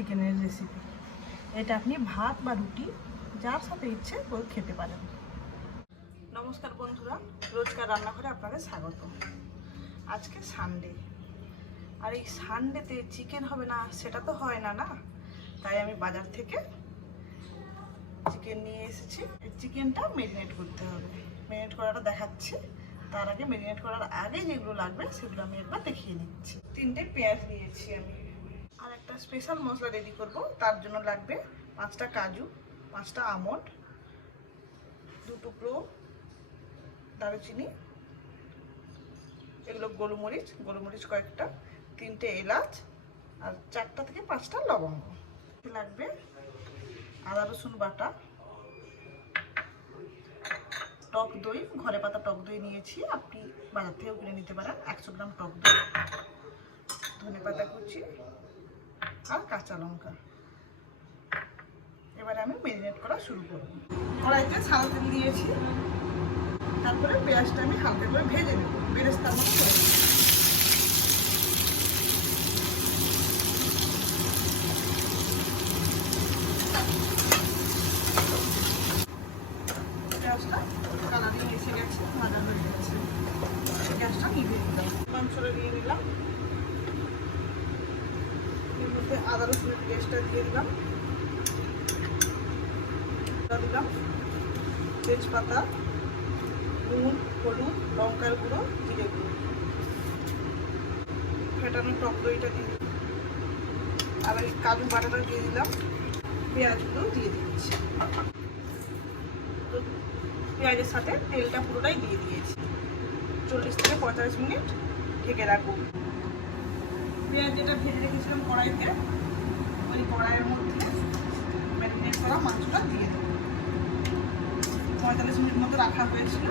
চিকেনের রেসিপি। এটা আপনি ভাত বা রুটি যার সাথে ইচ্ছে করে খেতে পারেন। নমস্কার বন্ধুরা, রোজকার রান্নাঘরে আপনাদের স্বাগত। আজকে সানডে, আর এই সানডেতে চিকেন হবে না সেটা তো হয় না, তাই আমি বাজার থেকে চিকেন নিয়ে এসেছি। এই চিকেনটা ম্যারিনেট করতে হবে। ম্যারিনেট করাটা দেখাচ্ছি। তার আগে ম্যারিনেট করার আগে যেগুলো লাগবে সেগুলো আমি একবার দেখিয়ে নিচ্ছি। 3টে পেঁয়াজ নিয়েছি আমি। আর একটা স্পেশাল মশলা রেডি করব, তার জন্য লাগবে 5টা কাজু, 5টা আমন্ড, 2 টুকরো দারুচিনি, এগুলো গোলমরিচ কয়েকটা, 3টে এলাচ, আর 4টা থেকে 5টা লবঙ্গ। লাগবে আদা রসুন বাটা, টক দই, ঘরে পাতা টক দই নিয়েছি, আপনি বাজার থেকেও কিনে নিতে পারেন। 100 গ্রাম টক দই, ধনেপাতা কুচি আর কাঁচা লঙ্কা। এবারে আমি ম্যারিনেট করা শুরু করব। কড়াইতে সাদা তেল দিয়েছি, তারপরে পেঁয়াজটা আমি হালকা করে ভেজে নেব, বেরেস্তার মতো করে। পেঁয়াজটা কালারিং এসে গেছে, ভাজা হয়ে গেছে। গ্যাসটা নিভিয়ে দিলাম, মাংসটা দিয়ে দিলাম। এর মধ্যে আদা রসুনের পেস্টটা দিয়ে দিলাম, দিলাম তেজপাতা, নুন, হলুদ, লঙ্কার গুঁড়ো, জিরে গুঁড়ো, ফেটানো টক দইটা দিয়ে, আর এই কাজু বাটাটা দিয়ে দিলাম, পেঁয়াজগুলো দিয়ে দিচ্ছি। পেঁয়াজের সাথে তেলটা পুরোটাই দিয়ে দিয়েছি। 40 থেকে 45 মিনিট ঢেকে রাখবো। পেঁয়াজ যেটা ভেজে রেখেছিলাম কড়াইতে, ওই কড়াইয়ের মধ্যে ম্যারিনেট করা মাংসটা দিয়ে দেবো। 45 মিনিট মতো রাখা হয়েছিল।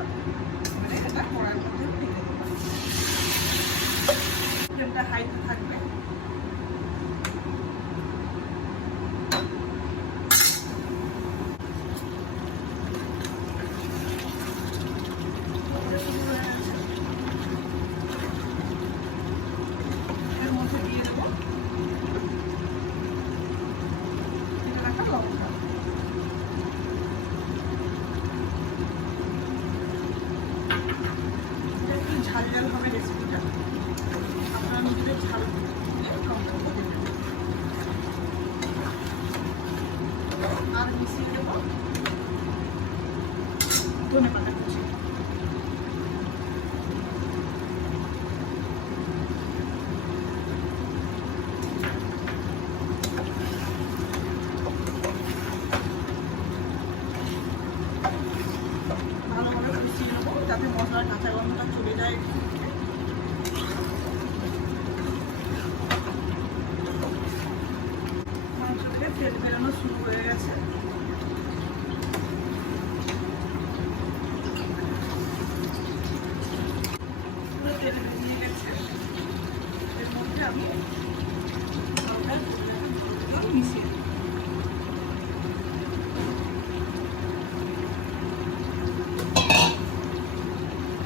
এবারে এটা কড়াইয়ের মধ্যে ঢেকে দেবো। ফ্লেমটা হাইতে থাকবে। এর মধ্যে দিয়ে দেবো এটা রাখা লঙ্কা, একটু ঝাল ঝাল হবে রেসিপিটা। আপনারা নিজেদের ঝাল দিয়ে লঙ্কাটা দেবেন। আর মিশিয়ে দেবো ধনেপাতা কুচি। ভালোভাবে মিশিয়ে নেবো যাতে মশলার কাঁচা গন্ধটা চলে যায়। মাংস থেকে তেল বেরোনো শুরু হয়ে গেছে। পুরো তেল বেরিয়ে গেছে। এর মধ্যে আমি মিশিয়ে দিই।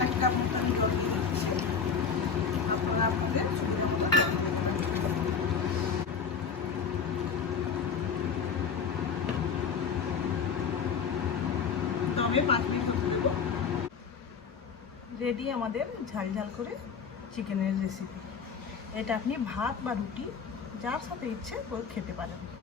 একটা মতো আমি জল দিয়ে দিচ্ছি। আপনারা আপনাদের সুবিধা মতো জল দিয়ে দেবেন। তবে 5 মিনিট হতে দেবো। রেডি আমাদের ঝাল ঝাল করে চিকেনের রেসিপি। এটা আপনি ভাত বা রুটি যার সাথে ইচ্ছে করে খেতে পারেন।